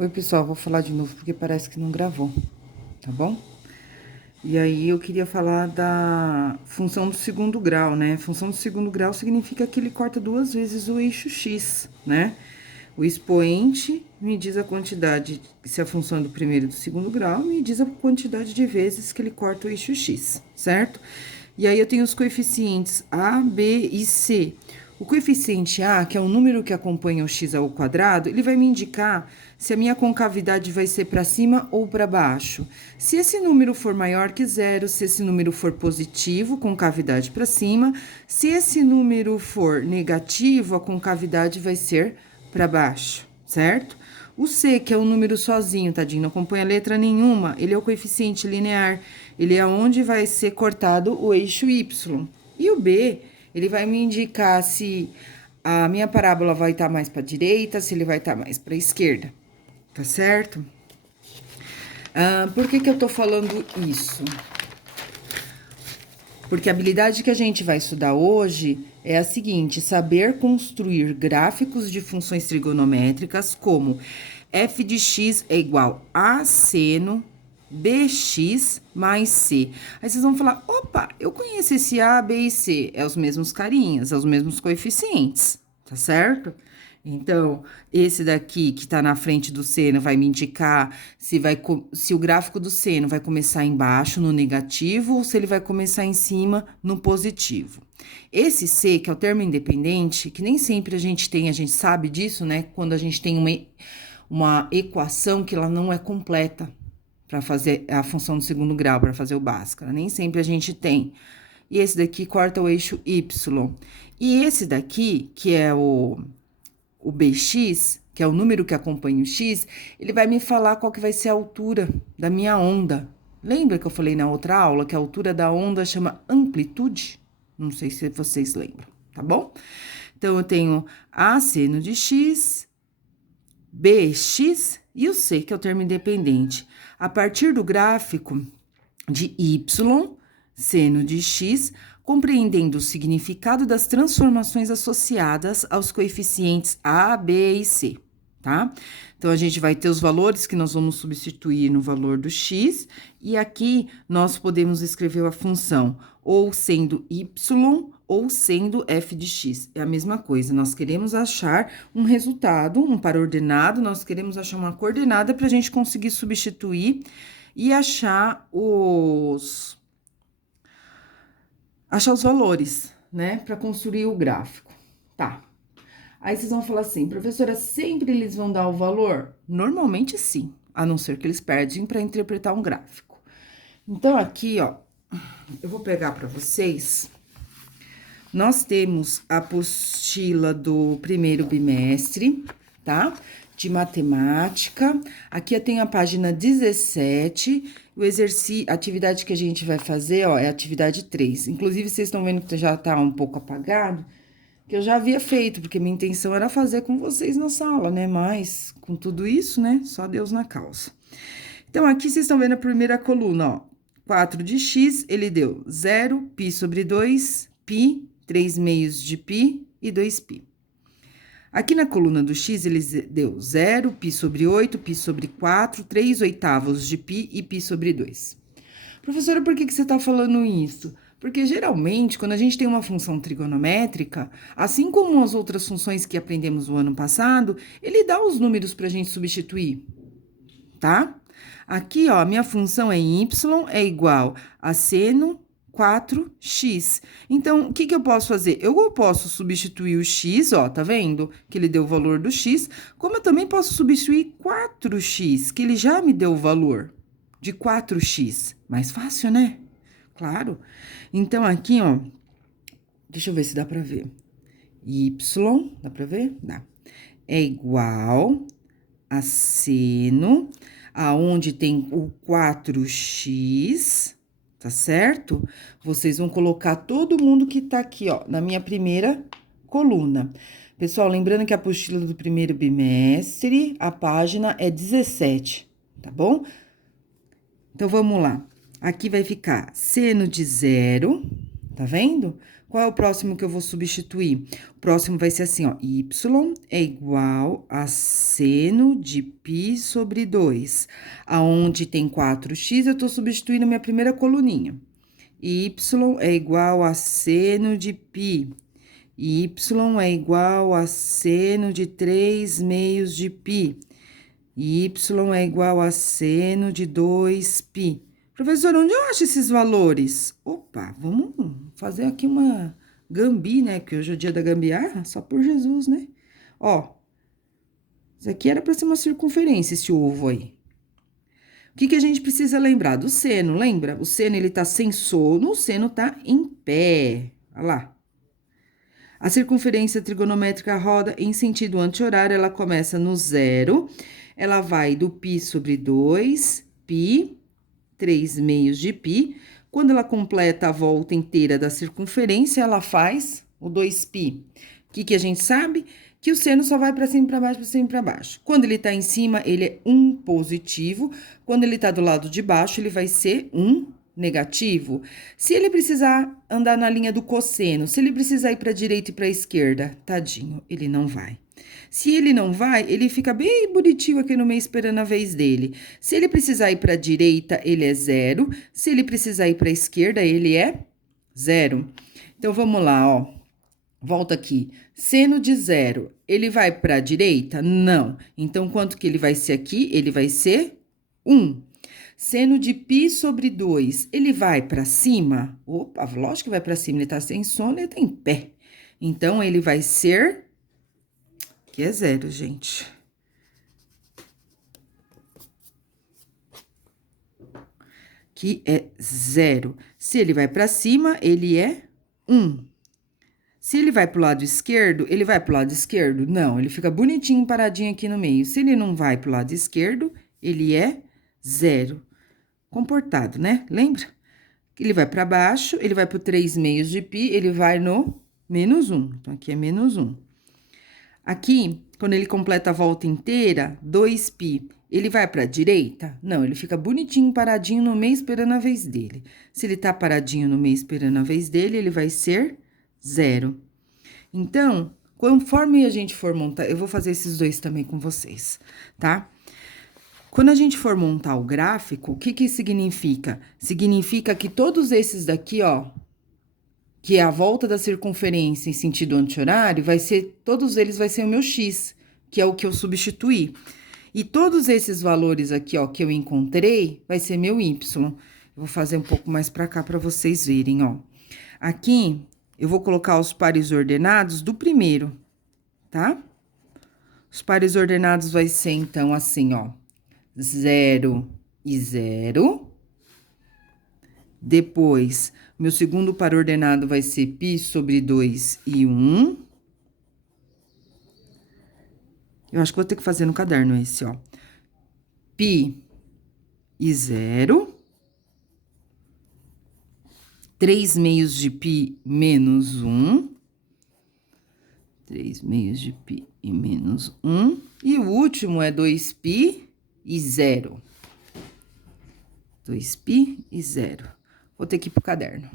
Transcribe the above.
Oi, pessoal, vou falar de novo porque parece que não gravou, tá bom? E aí eu queria falar da função do segundo grau, né? Função do segundo grau significa que ele corta duas vezes o eixo x, né? O expoente me diz a quantidade, se a função é do primeiro e do segundo grau, me diz a quantidade de vezes que ele corta o eixo x, certo? E aí eu tenho os coeficientes a, b e c. O coeficiente a, que é o número que acompanha o x ao quadrado, ele vai me indicar se a minha concavidade vai ser para cima ou para baixo. Se esse número for maior que zero, se esse número for positivo, concavidade para cima. Se esse número for negativo, a concavidade vai ser para baixo, certo? O C, que é um número sozinho, tadinho, não acompanha letra nenhuma, ele é o coeficiente linear, ele é onde vai ser cortado o eixo Y. E o B, ele vai me indicar se a minha parábola vai estar mais para a direita, se ele vai estar mais para a esquerda, tá certo? Por que eu tô falando isso? Porque a habilidade que a gente vai estudar hoje é a seguinte: saber construir gráficos de funções trigonométricas como f de x é igual a seno bx mais c. Aí vocês vão falar: opa, eu conheço esse a, b e c. É os mesmos carinhas, é os mesmos coeficientes, tá certo? Então, esse daqui que está na frente do seno vai me indicar se o gráfico do seno vai começar embaixo no negativo ou se ele vai começar em cima no positivo. Esse C, que é o termo independente, que nem sempre a gente sabe disso, né? Quando a gente tem uma equação que ela não é completa para fazer a função do segundo grau, para fazer o Bhaskara. Nem sempre a gente tem. E esse daqui corta o eixo Y. E esse daqui, que é o bx, que é o número que acompanha o x, ele vai me falar qual que vai ser a altura da minha onda. Lembra que eu falei na outra aula que a altura da onda chama amplitude? Não sei se vocês lembram, tá bom? Então, eu tenho a seno de x, bx e o c, que é o termo independente. A partir do gráfico de y, seno de x, compreendendo o significado das transformações associadas aos coeficientes a, b e c, tá? Então, a gente vai ter os valores que nós vamos substituir no valor do x, e aqui nós podemos escrever a função ou sendo y ou sendo f de x. É a mesma coisa, nós queremos achar um resultado, um par ordenado, nós queremos achar uma coordenada para a gente conseguir substituir e achar os valores, né, para construir o gráfico. Tá. Aí vocês vão falar assim: professora, sempre eles vão dar o valor? Normalmente sim, a não ser que eles pedem para interpretar um gráfico. Então, aqui, ó, eu vou pegar para vocês. Nós temos a apostila do primeiro bimestre, tá? De matemática. Aqui eu tenho a página 17. A atividade que a gente vai fazer, ó, é a atividade 3. Inclusive, vocês estão vendo que já tá um pouco apagado, que eu já havia feito, porque minha intenção era fazer com vocês na sala, né? Mas, com tudo isso, né? Só Deus na causa. Então, aqui vocês estão vendo a primeira coluna, ó. 4 de x, ele deu 0, π sobre 2, π, 3 meios de π e 2π. Aqui na coluna do x, ele deu 0, π sobre 8, π sobre 4, 3 oitavos de π e π sobre 2. Professora, por que você está falando isso? Porque, geralmente, quando a gente tem uma função trigonométrica, assim como as outras funções que aprendemos no ano passado, ele dá os números para a gente substituir, tá? Aqui, ó, a minha função é y é igual a seno 4x. Então, o que eu posso fazer? Eu posso substituir o x, ó, tá vendo? Que ele deu o valor do x, como eu também posso substituir 4x, que ele já me deu o valor de 4x. Mais fácil, né? Claro. Então, aqui, ó, deixa eu ver se dá pra ver. Y, dá pra ver? Dá. É igual a seno, aonde tem o 4x, tá certo? Vocês vão colocar todo mundo que tá aqui, ó, na minha primeira coluna. Pessoal, lembrando que a apostila do primeiro bimestre, a página é 17, tá bom? Então, vamos lá. Aqui vai ficar seno de 0, tá vendo? Qual é o próximo que eu vou substituir? O próximo vai ser assim, ó. Y é igual a seno de π sobre 2. Aonde tem 4x, eu tô substituindo minha primeira coluninha. Y é igual a seno de π. Y é igual a seno de 3 meios de π. Y é igual a seno de 2π. Professor, onde eu acho esses valores? Opa, vamos fazer aqui uma gambi, né? Que hoje é o dia da gambiarra, só por Jesus, né? Ó, isso aqui era para ser uma circunferência, esse ovo aí. O que a gente precisa lembrar? Do seno, lembra? O seno, ele tá sem sono, o seno tá em pé. Olha lá. A circunferência trigonométrica roda em sentido anti-horário, ela começa no 0, ela vai do π sobre 2, π, 3 meios de π. Quando ela completa a volta inteira da circunferência, ela faz o 2π. O que a gente sabe? Que o seno só vai para cima e para baixo, para cima e para baixo. Quando ele tá em cima, ele é 1 positivo. Quando ele tá do lado de baixo, ele vai ser 1 negativo. Se ele precisar andar na linha do cosseno, se ele precisar ir para a direita e para a esquerda, tadinho, ele não vai. Se ele não vai, ele fica bem bonitinho aqui no meio esperando a vez dele. Se ele precisar ir para a direita, ele é 0. Se ele precisar ir para a esquerda, ele é 0. Então, vamos lá, ó. Volta aqui. Seno de 0, ele vai para a direita? Não. Então, quanto que ele vai ser aqui? Ele vai ser 1. Seno de π sobre 2, ele vai para cima? Opa, lógico que vai para cima, ele tá sem sono, ele tá em pé. Então, ele vai ser... que é 0, gente. Que é 0. Se ele vai para cima, ele é 1. Se ele vai pro lado esquerdo, ele vai pro lado esquerdo? Não, ele fica bonitinho, paradinho aqui no meio. Se ele não vai pro lado esquerdo, ele é 0. Comportado, né? Lembra? Ele vai para baixo, ele vai pro 3 meios de π, ele vai no menos 1. Então, aqui é menos 1. Aqui, quando ele completa a volta inteira, 2π, ele vai para a direita? Não, ele fica bonitinho, paradinho no meio, esperando a vez dele. Se ele tá paradinho no meio, esperando a vez dele, ele vai ser 0. Então, conforme a gente for montar, eu vou fazer esses dois também com vocês, tá? Quando a gente for montar o gráfico, o que significa? Significa que todos esses daqui, ó, que é a volta da circunferência em sentido anti-horário, todos eles vai ser o meu x, que é o que eu substituí. E todos esses valores aqui, ó, que eu encontrei, vai ser meu y. Eu vou fazer um pouco mais pra cá pra vocês verem, ó. Aqui, eu vou colocar os pares ordenados do primeiro, tá? Os pares ordenados vai ser, então, assim, ó. 0 e 0. Depois, meu segundo par ordenado vai ser π sobre 2 e 1. Eu acho que vou ter que fazer no caderno esse, ó. π e 0. 3 meios de π menos 1. 3 meios de π e menos 1. E o último é 2π e 0. 2π e 0. Vou ter que ir pro caderno.